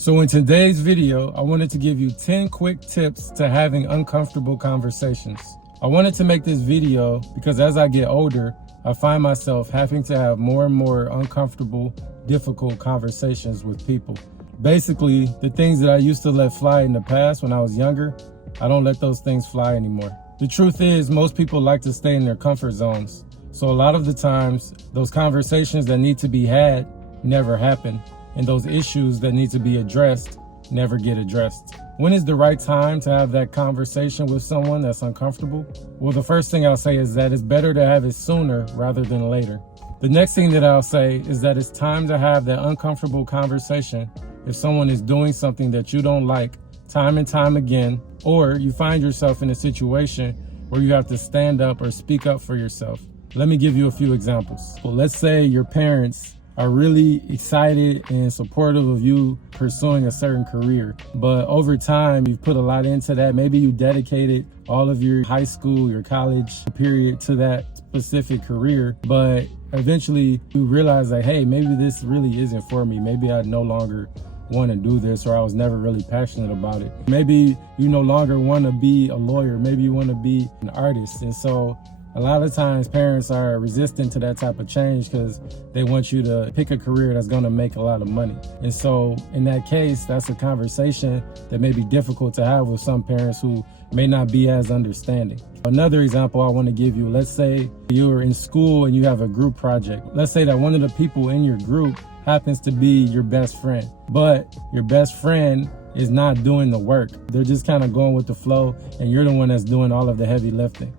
So in today's video, I wanted to give you 10 quick tips to having uncomfortable conversations. I wanted to make this video because as I get older, I find myself having to have more and more uncomfortable, difficult conversations with people. Basically, the things that I used to let fly in the past when I was younger, I don't let those things fly anymore. The truth is, most people like to stay in their comfort zones. So a lot of the times, those conversations that need to be had never happen. And those issues that need to be addressed never get addressed. When is the right time to have that conversation with someone that's uncomfortable? Well, the first thing I'll say is that it's better to have it sooner rather than later. The next thing that I'll say is that it's time to have that uncomfortable conversation if someone is doing something that you don't like time and time again, or you find yourself in a situation where you have to stand up or speak up for yourself. Let me give you a few examples. Well, let's say your parents are really excited and supportive of you pursuing a certain career, but over time you've put a lot into that. Maybe you dedicated all of your high school, your college period to that specific career, but eventually you realize that, hey, maybe this really isn't for me. Maybe I no longer want to do this, or I was never really passionate about it. Maybe you no longer want to be a lawyer. Maybe you want to be an artist. And so a lot of times parents are resistant to that type of change because they want you to pick a career that's going to make a lot of money. And so in that case, that's a conversation that may be difficult to have with some parents who may not be as understanding. Another example I want to give you, let's say you're in school and you have a group project. Let's say that one of the people in your group happens to be your best friend, but your best friend is not doing the work. They're just kind of going with the flow, and you're the one that's doing all of the heavy lifting.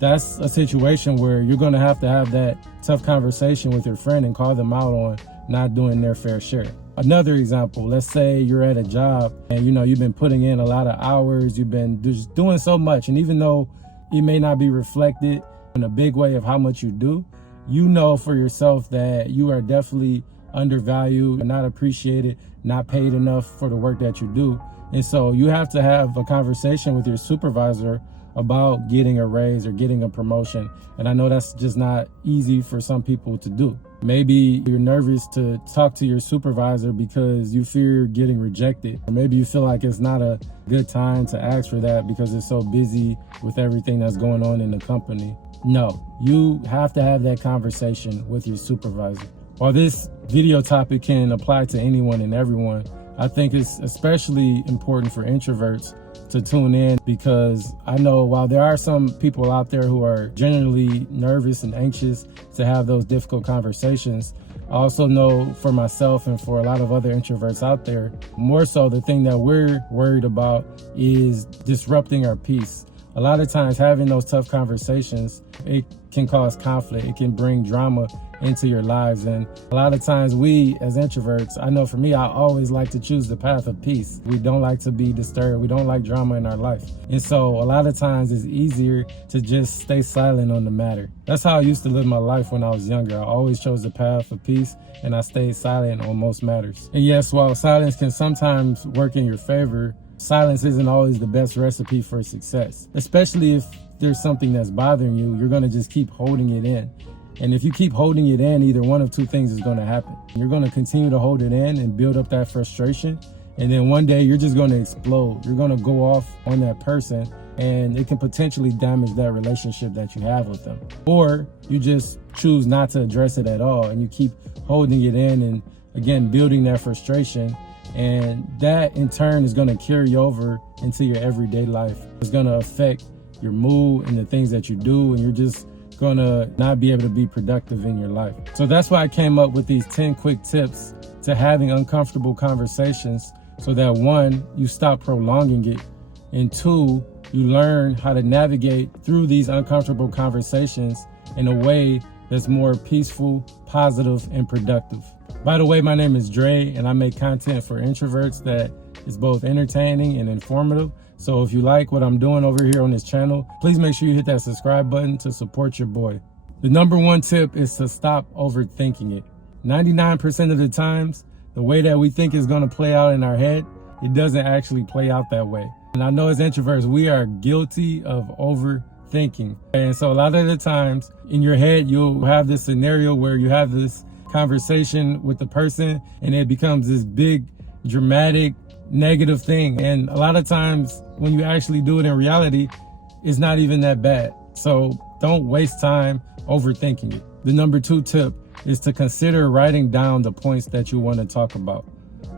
That's a situation where you're going to have that tough conversation with your friend and call them out on not doing their fair share. Another example, let's say you're at a job and you've been putting in a lot of hours, you've been just doing so much, and even though it may not be reflected in a big way of how much you do, you know for yourself that you are definitely undervalued, not appreciated, not paid enough for the work that you do. And so you have to have a conversation with your supervisor about getting a raise or getting a promotion. And I know that's just not easy for some people to do. Maybe you're nervous to talk to your supervisor because you fear getting rejected. Or maybe you feel like it's not a good time to ask for that because it's so busy with everything that's going on in the company. No, you have to have that conversation with your supervisor. While this video topic can apply to anyone and everyone, I think it's especially important for introverts to tune in, because I know while there are some people out there who are generally nervous and anxious to have those difficult conversations, I also know for myself and for a lot of other introverts out there, more so the thing that we're worried about is disrupting our peace. A lot of times having those tough conversations, it can cause conflict. It can bring drama into your lives. And a lot of times we as introverts, I know for me, I always like to choose the path of peace. We don't like to be disturbed. We don't like drama in our life. And so a lot of times it's easier to just stay silent on the matter. That's how I used to live my life when I was younger. I always chose the path of peace and I stayed silent on most matters. And yes, while silence can sometimes work in your favor, silence isn't always the best recipe for success, especially if there's something that's bothering you. You're going to just keep holding it in. And if you keep holding it in, either one of two things is going to happen. You're going to continue to hold it in and build up that frustration. And then one day you're just going to explode. You're going to go off on that person, and it can potentially damage that relationship that you have with them. Or you just choose not to address it at all, and you keep holding it in and, again, building that frustration. And that in turn is going to carry over into your everyday life. It's going to affect your mood and the things that you do, and you're just going to not be able to be productive in your life. So that's why I came up with these 10 quick tips to having uncomfortable conversations, so that one, you stop prolonging it, and two, you learn how to navigate through these uncomfortable conversations in a way that's more peaceful, positive, and productive. By the way, my name is Dre, and I make content for introverts that is both entertaining and informative. So if you like what I'm doing over here on this channel, please make sure you hit that subscribe button to support your boy. The number one tip is to stop overthinking it. 99% of the times, the way that we think is going to play out in our head, it doesn't actually play out that way. And I know as introverts, we are guilty of overthinking. And so a lot of the times in your head, you'll have this scenario where you have this conversation with the person and it becomes this big dramatic, negative thing. And a lot of times when you actually do it in reality, it's not even that bad. So don't waste time overthinking it. The number 2 tip is to consider writing down the points that you want to talk about.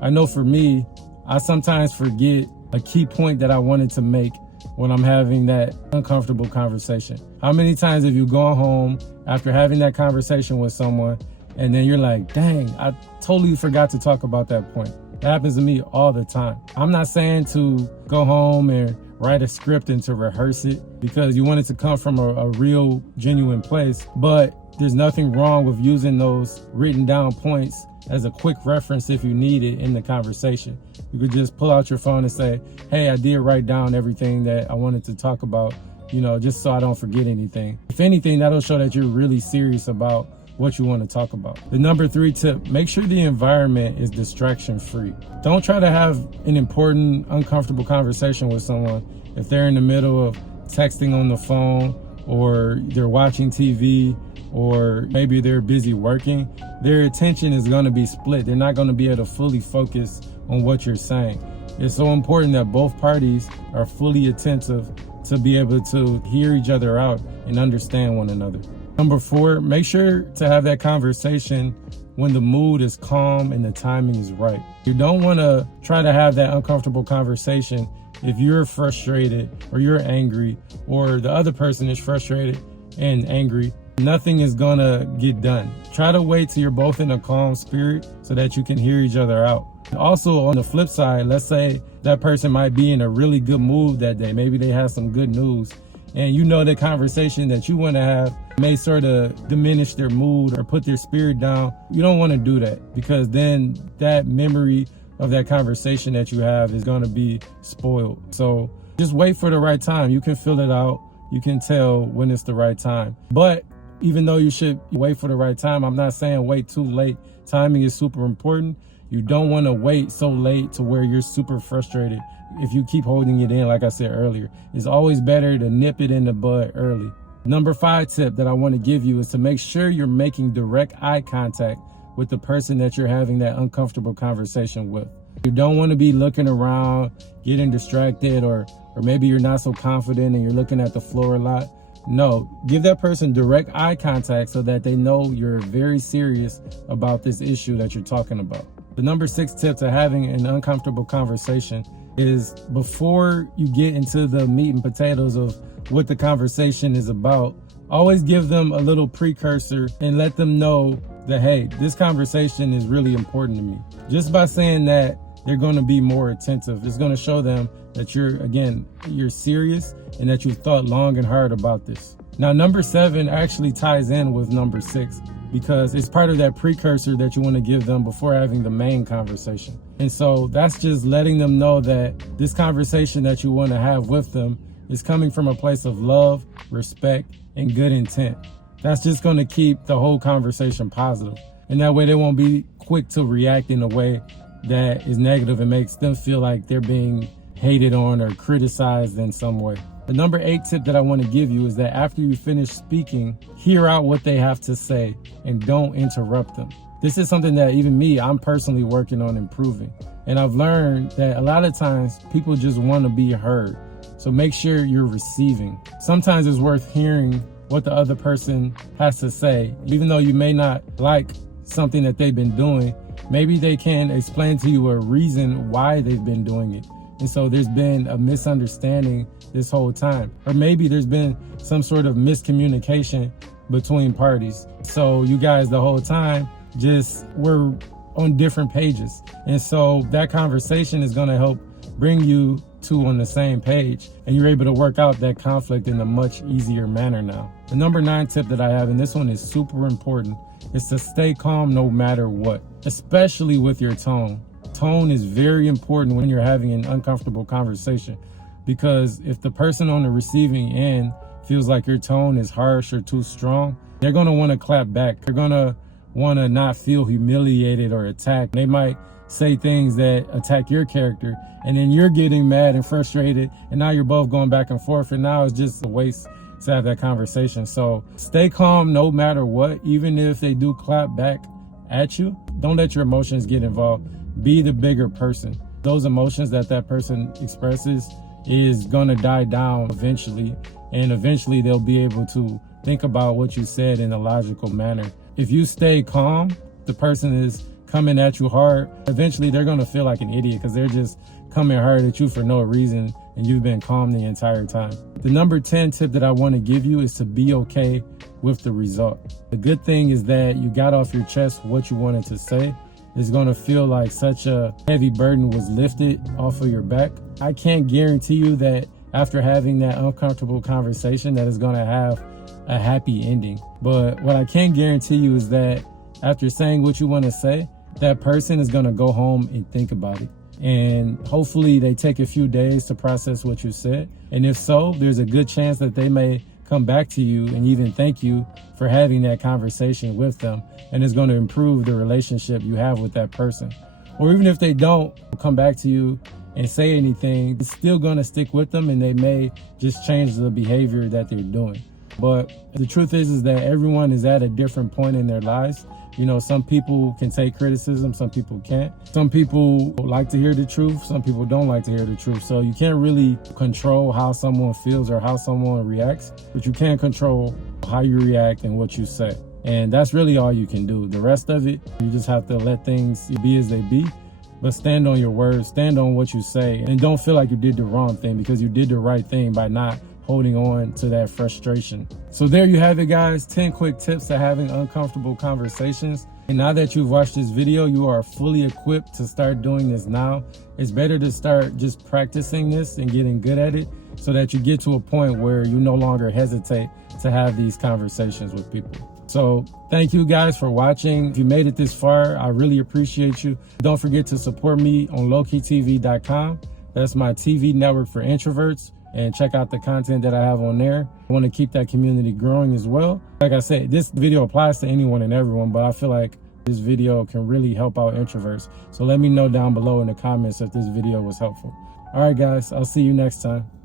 I know for me, I sometimes forget a key point that I wanted to make when I'm having that uncomfortable conversation. How many times have you gone home after having that conversation with someone and then you're like, dang, I totally forgot to talk about that point? That happens to me all the time. I'm not saying to go home and write a script and to rehearse it because you want it to come from a real, genuine place, but there's nothing wrong with using those written down points as a quick reference if you need it in the conversation. You could just pull out your phone and say, hey, I did write down everything that I wanted to talk about, just so I don't forget anything. If anything, that'll show that you're really serious about what you want to talk about. The number 3 tip, make sure the environment is distraction free. Don't try to have an important, uncomfortable conversation with someone if they're in the middle of texting on the phone or they're watching TV or maybe they're busy working. Their attention is going to be split. They're not going to be able to fully focus on what you're saying. It's so important that both parties are fully attentive to be able to hear each other out and understand one another. Number 4, make sure to have that conversation when the mood is calm and the timing is right. You don't want to try to have that uncomfortable conversation if you're frustrated or you're angry or the other person is frustrated and angry. Nothing is gonna get done. Try to wait till you're both in a calm spirit so that you can hear each other out. Also, on the flip side, let's say that person might be in a really good mood that day. Maybe they have some good news, and the conversation that you want to have may sort of diminish their mood or put their spirit down. You don't want to do that because then that memory of that conversation that you have is going to be spoiled. So just wait for the right time. You can fill it out. You can tell when it's the right time. But even though you should wait for the right time, I'm not saying wait too late. Timing is super important. You don't want to wait so late to where you're super frustrated. If you keep holding it in, like I said earlier, it's always better to nip it in the bud early. Number 5 tip that I want to give you is to make sure you're making direct eye contact with the person that you're having that uncomfortable conversation with. You don't want to be looking around, getting distracted, or maybe you're not so confident and you're looking at the floor a lot. No, give that person direct eye contact so that they know you're very serious about this issue that you're talking about. The number 6 tip to having an uncomfortable conversation is before you get into the meat and potatoes of what the conversation is about, always give them a little precursor and let them know that, hey, this conversation is really important to me. Just by saying that, they're going to be more attentive. It's going to show them that you're serious and that you've thought long and hard about this. Now, number 7 actually ties in with number 6 because it's part of that precursor that you want to give them before having the main conversation. And so that's just letting them know that this conversation that you want to have with them is coming from a place of love, respect, and good intent. That's just going to keep the whole conversation positive. And that way they won't be quick to react in a way that is negative and makes them feel like they're being hated on or criticized in some way. The number 8 tip that I want to give you is that after you finish speaking, hear out what they have to say and don't interrupt them. This is something that even me, I'm personally working on improving. And I've learned that a lot of times people just want to be heard. So make sure you're receiving. Sometimes it's worth hearing what the other person has to say. Even though you may not like something that they've been doing, maybe they can explain to you a reason why they've been doing it. And so there's been a misunderstanding this whole time. Or maybe there's been some sort of miscommunication between parties. So you guys the whole time just were on different pages. And so that conversation is going to help bring you two on the same page, and you're able to work out that conflict in a much easier manner now. The number 9 tip that I have, and this one is super important, is to stay calm no matter what, especially with your tone. Tone is very important when you're having an uncomfortable conversation, because if the person on the receiving end feels like your tone is harsh or too strong, they're going to want to clap back. They're going to want to not feel humiliated or attacked. They might say things that attack your character, and then you're getting mad and frustrated, and now you're both going back and forth, and now it's just a waste to have that conversation. So stay calm no matter what, even if they do clap back at you. Don't let your emotions get involved. be the bigger person. Those emotions that that person expresses is gonna die down eventually, and eventually they'll be able to think about what you said in a logical manner. If you stay calm, the person is coming at you hard, eventually they're gonna feel like an idiot because they're just coming hard at you for no reason and you've been calm the entire time. The number 10 tip that I want to give you is to be okay with the result. The good thing is that you got off your chest what you wanted to say. It's going to feel like such a heavy burden was lifted off of your back. I can't guarantee you that after having that uncomfortable conversation that it's going to have a happy ending. But what I can guarantee you is that after saying what you want to say, that person is going to go home and think about it. And hopefully they take a few days to process what you said. And if so, there's a good chance that they may come back to you and even thank you for having that conversation with them. And it's going to improve the relationship you have with that person. Or even if they don't come back to you and say anything, it's still going to stick with them and they may just change the behavior that they're doing. But the truth is that everyone is at a different point in their lives. You know, some people can take criticism, some people can't. Some people like to hear the truth, some people don't like to hear the truth. So you can't really control how someone feels or how someone reacts, but you can control how you react and what you say. And that's really all you can do. The rest of it, you just have to let things be as they be. But stand on your words, stand on what you say, and don't feel like you did the wrong thing because you did the right thing by not holding on to that frustration. So there you have it, guys. 10 quick tips to having uncomfortable conversations. And now that you've watched this video, you are fully equipped to start doing this now. It's better to start just practicing this and getting good at it so that you get to a point where you no longer hesitate to have these conversations with people. So thank you guys for watching. If you made it this far, I really appreciate you. Don't forget to support me on lowkeytv.com. That's my TV network for introverts. And check out the content that I have on there. I want to keep that community growing as well. Like I said, this video applies to anyone and everyone, but I feel like this video can really help out introverts. So let me know down below in the comments if this video was helpful. All right, guys, I'll see you next time.